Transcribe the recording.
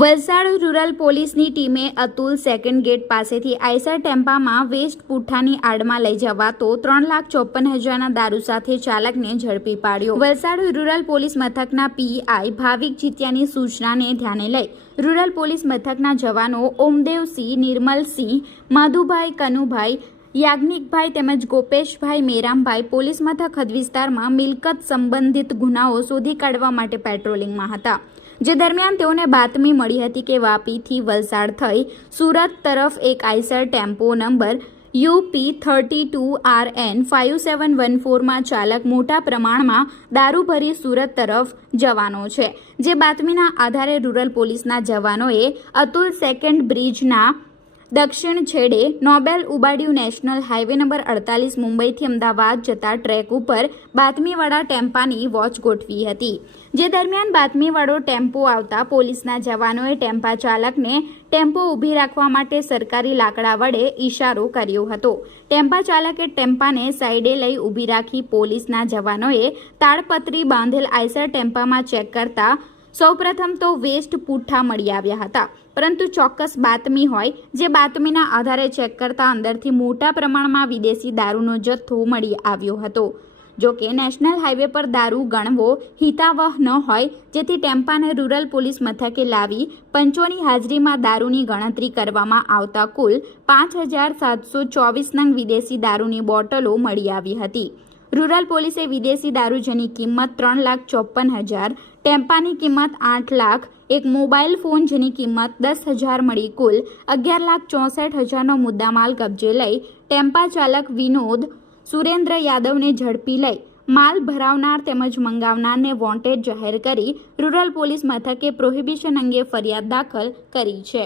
Valsad rural પોલીસની ટીમે Atul second gate પાસેથી આઈસર ટેમ્પામાં વેસ્ટ પુઠ્ઠાની આડમાં લઈ જવાતો 3,54,000ના દારૂ સાથે ચાલકને ઝડપી પાડ્યો। વલસાડ રૂરલ પોલીસ મથકના પીઆઈ ભાવિક જીત્યાની સૂચનાને ધ્યાને લઈ રૂરલ પોલીસ મથકના જવાનો ઓમદેવસિંહ, નિર્મલસિંહ, માધુભાઈ, કનુભાઈ, યાજ્ઞિકભાઈ તેમજ ગોપેશભાઈ મેરામભાઈ પોલીસ મથક હદ વિસ્તારમાં મિલકત સંબંધિત ગુનાઓ શોધી કાઢવા માટે પેટ્રોલિંગમાં હતા। જે દરમિયાન તેઓને બાતમી મળી હતી કે વાપીથી વલસાડ થઈ સુરત તરફ એક આઈસર ટેમ્પો નંબર UP32RN 5714માં ચાલક મોટા પ્રમાણમાં દારૂ ભરી સુરત તરફ જવાનો છે। જે બાતમીના આધારે રૂરલ પોલીસના જવાનોએ અતુલ સેકન્ડ બ્રિજના દક્ષિણ છેડે નોબેલ ઉબાડ્યું નેશનલ હાઈવે નંબર 48 મુંબઈથી અમદાવાદ જતા ટ્રેક ઉપર બાતમીવાળા ટેમ્પાની વોચ ગોઠવી હતી। જે દરમિયાન બાતમીવાળો ટેમ્પો આવતા પોલીસના જવાનોએ ટેમ્પા ચાલકને ટેમ્પો ઊભી રાખવા માટે સરકારી લાકડા વડે ઈશારો કર્યો હતો। ટેમ્પા ચાલકે ટેમ્પાને સાઈડે લઈ ઊભી રાખી પોલીસના જવાનોએ તાડપત્રી બાંધેલ આઈસર ટેમ્પામાં ચેક કરતા સૌપ્રથમ તો વેસ્ટ પુઠ્ઠા મળી આવ્યા હતા, પરંતુ ચોક્કસ બાતમી હોય જે બાતમીના આધારે ચેક કરતા અંદરથી મોટા પ્રમાણમાં વિદેશી દારૂનો જથ્થો મળી આવ્યો હતો। જો કે નેશનલ હાઈવે પર દારૂ ગણવો હિતાવહ ન હોય, જેથી ટેમ્પાને રૂરલ પોલીસ મથકે લાવી પંચોની હાજરીમાં દારૂની ગણતરી કરવામાં આવતા કુલ 5,724 નંગ વિદેશી દારૂની બોટલો મળી આવી હતી। રૂરલ પોલીસે વિદેશી દારૂ જેની કિંમત 3,54,000, ટેમ્પાની કિંમત 8 લાખ, એક મોબાઈલ ફોન જેની કિંમત 10,000 મળી કુલ 11,64,000નો મુદ્દામાલ કબજે લઈ ટેમ્પા ચાલક વિનોદ સુરેન્દ્ર યાદવને ઝડપી લઈ માલ ભરાવનાર તેમજ મંગાવનારને વોન્ટેડ જાહેર કરી રૂરલ પોલીસ મથકે પ્રોહિબિશન અંગે ફરિયાદ દાખલ કરી છે।